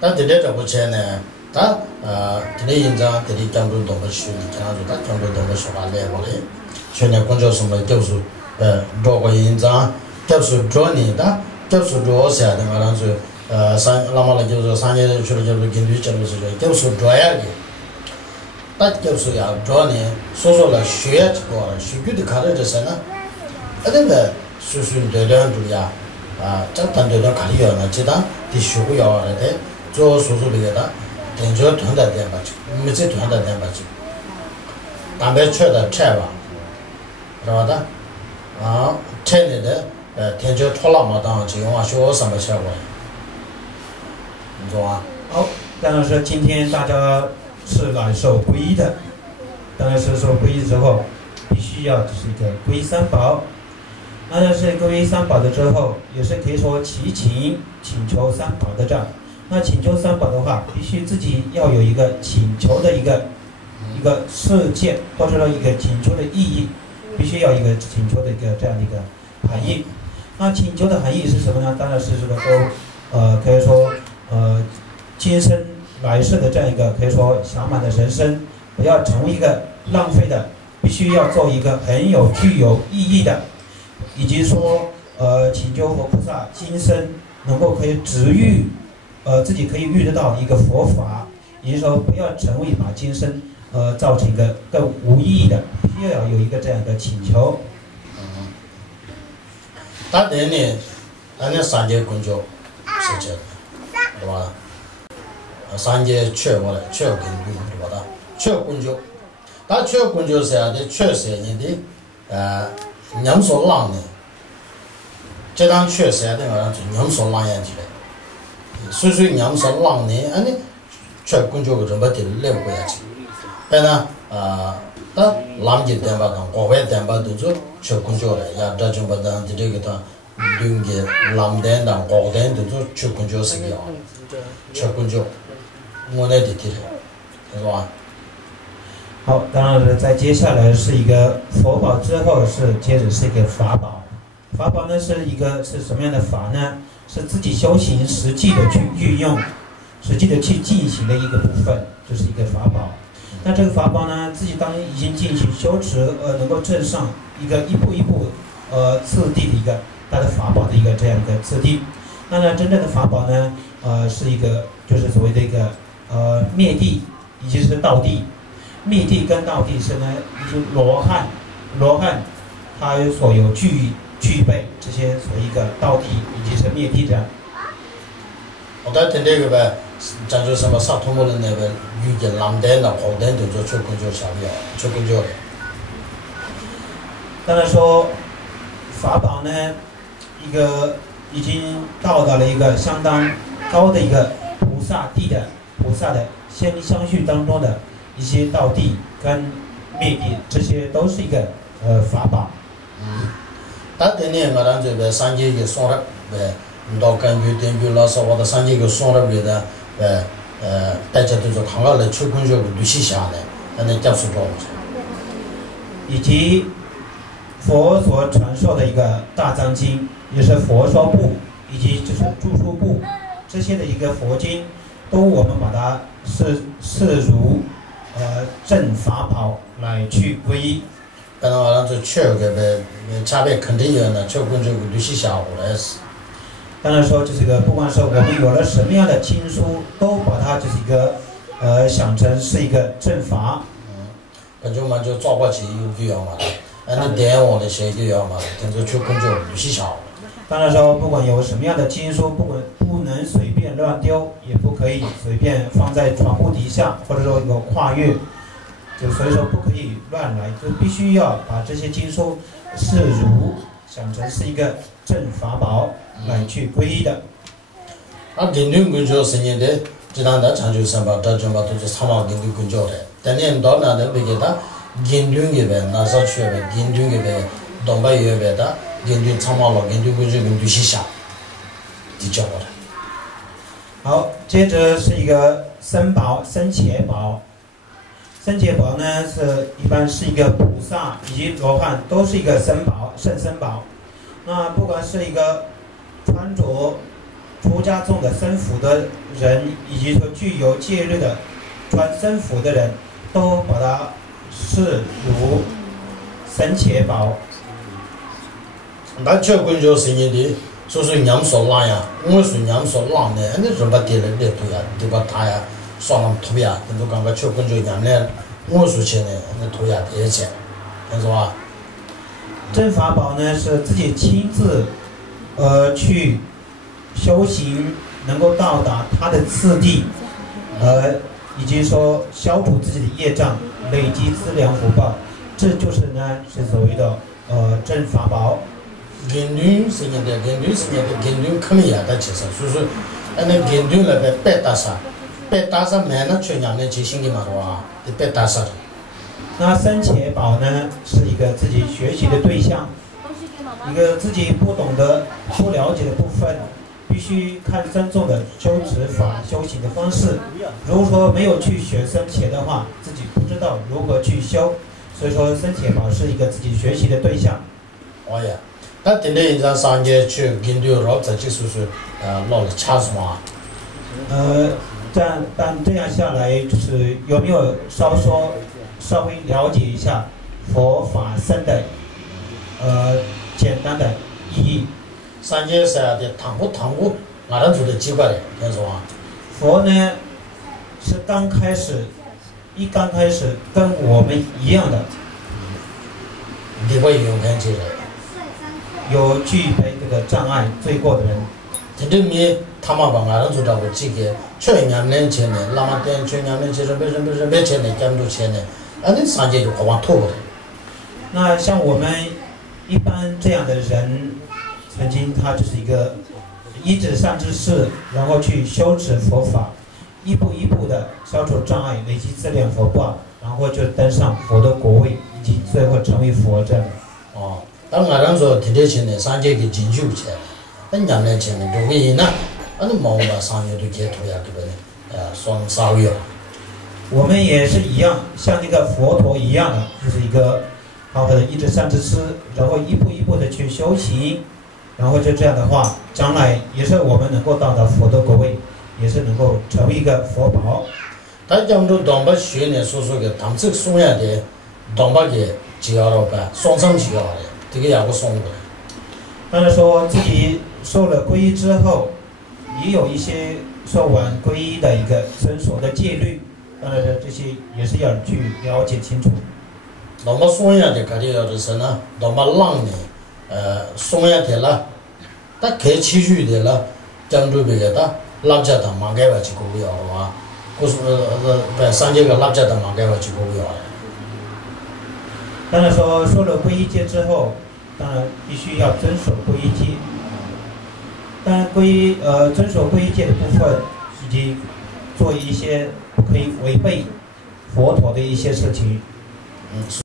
但这里这部车呢，它这里印章，这里江州东北区，你看到它江州东北说话来过的，去年工作什么就是做过印章，就是做呢，它就是做些的嘛，那是那么呢就是3年去了就是跟旅就是就是这样的，它就是要做呢，所说了学这个学具体看到这些呢，那个属于对的主呀。这团队的看的要呢，其他的学会要来的，做叔叔那个的，等着团队点吧去，没这团队点吧去，单白缺的拆吧，是吧的？拆了的，天就拖拉嘛，当就用学什么效果？你说啊？好，当然是今天大家是来受皈依的，当然是受皈依之后，必须要就是一个皈依三宝。那要是皈依三宝的之后，也是可以说祈请求三宝的这样。那请求三宝的话，必须自己要有一个请求的一个事件，或者说一个请求的意义，必须要一个请求的一个这样的一个含义。那请求的含义是什么呢？当然是这个都可以说今生来世的这样一个可以说享满的人生，不要成为一个浪费的，必须要做一个具有意义的。以及说，请求佛菩萨今生能够可以直遇，自己可以遇得到一个佛法，也就是说不要成为把今生造成一个更无意义的，必须要有一个这样的请求。他等呢，那3节工作是这的，是吧？3节缺过来，缺跟对，是吧的？缺工作，他缺工作是啥的？缺谁的？人所浪的，这当确实的话，就人所浪样起来。所以人所浪的，你确工作个什么的来不下去。但呢，那浪的点吧，当国外点吧，都是确工作的，呀，这种吧当的这个当，另个浪点当国点都是确工作是的，确工作，我那的的，是吧？好，当然了，再接下来是一个佛宝之后接着是一个法宝。法宝呢是什么样的法呢？是自己修行实际的去运用，实际的去进行的一个部分，就是一个法宝。那这个法宝呢，自己当已经进行修持，能够证上一步一步次第的一个它的法宝的一个这样一个次第。那呢，真正的法宝呢，是一个就是所谓的一个灭地以及是道地。灭地跟道地是呢，就罗汉，他所有具备这些所谓一个道地以及是灭地的。我在听这个呗，讲究什么萨通摩人那个遇见蓝灯的红灯都做出工作效果，出工作的。当然说，法宝呢，一个已经到达了一个相当高的一个菩萨的相续当中的。一些道地跟灭地，这些都是一个法宝。但今年我们这边3节给送了，到根据老师我的3节给送了的，大家都是看到了出工作旅行下的，那接触到。以及佛所传授的一个大藏经，也是佛说部以及就是著书部这些的一个佛经，都我们把它视如。正法宝来去皈依，当然了，就缺个呗，差别肯定有呢，缺工作旅行下午来是。当然说，就是个不管是我们有了什么样的经书，都把它就是一个想成是一个正法。那就嘛就抓过去就要嘛，你点我的谁就要嘛，跟着缺工作旅行下午。当然说，不管有什么样的经书，不能随便乱丢，也不可以随便放在床铺底下，或者说有跨越，就所以说不可以乱来，就必须要把这些经书视如想成是一个正法宝来去皈依的。跟着工作10年的，这当的长久三宝，这种嘛都是参考跟着工作的，但你到那的别个他跟着个呗，那时候去呗，跟着个呗，东北也呗的。跟着参考了，跟着工作跟旅行下，就叫我的。好，接着是一个僧宝、僧伽宝。僧伽宝呢是一般是一个菩萨以及罗汉都是一个僧宝、圣僧宝。那不管是一个穿着出家众的僧服的人，以及说具有戒律的穿僧服的人，都把它视如僧伽宝。那这个就是你的，就是娘说那呀，我说娘说那呢，那人把点了列对呀，对吧？他呀，说那图呀，你就刚刚这个就娘呢，我说钱呢，那图呀别钱，你说吧？正法宝呢是自己亲自，去修行，能够到达他的次第，以及说消除自己的业障，累积资粮福报，这就是呢是所谓的正法宝。根据是人的，根据可能也得接受，所以说，那根据那个白大沙买那全娘的接心的嘛，是吧？的白大沙。那僧伽宝呢是一个自己学习的对象，一个自己不懂得、不了解的部分，必须看僧众的修持法、修行的方式。如果说没有去学僧伽的话，自己不知道如何去修，所以说僧伽宝是一个自己学习的对象。哦呀，那今天咱上节去根据老这就是老了掐什么？但这样下来，就是有没有稍微了解一下佛法僧的简单的意义？上节是的堂户，俺们做的几个的，你说啊？佛呢是刚开始跟我们一样的，你会有看起来，有具备这个障碍罪过的人。这里面他们把俺们做到过几个，全年前的，那么点全年前人没钱的，讲多钱的，你上节就往拖的。那像我们一般这样的人，曾经他就是一个依止善知识，然后去修持佛法，一步一步的消除障碍，累积资粮佛报，然后就登上佛的果位，以及最后成为佛这样的。哦，当俺们说天天钱的，上节给进修钱，那两年前的就会呢，你毛把上节都给拖下去的，双烧药。我们也是一样，像这个佛陀一样的，就是一个好好的依止善知识，然后一步一步的去修行，然后就这样的话，将来也是我们能够到达佛的果位，也是能够成为一个佛宝。他讲到东北学呢，说个他们这个送下的东北的教了吧，双生教的，这个也不送过来。当然说自己受了皈依之后，也有一些说晚皈依的一个遵守的戒律，当然这些也是要去了解清楚。那么送下的肯定要的是呢，那么浪呢，送下的了，他开起去的了，讲究别个的，拉家的马盖外去购要了哇，我说不上节个拉家的马盖外去购要了。当然说受了皈依戒之后，当然必须要遵守皈依戒。当然遵守皈依戒的部分，以及做一些不可以违背佛陀的一些事情。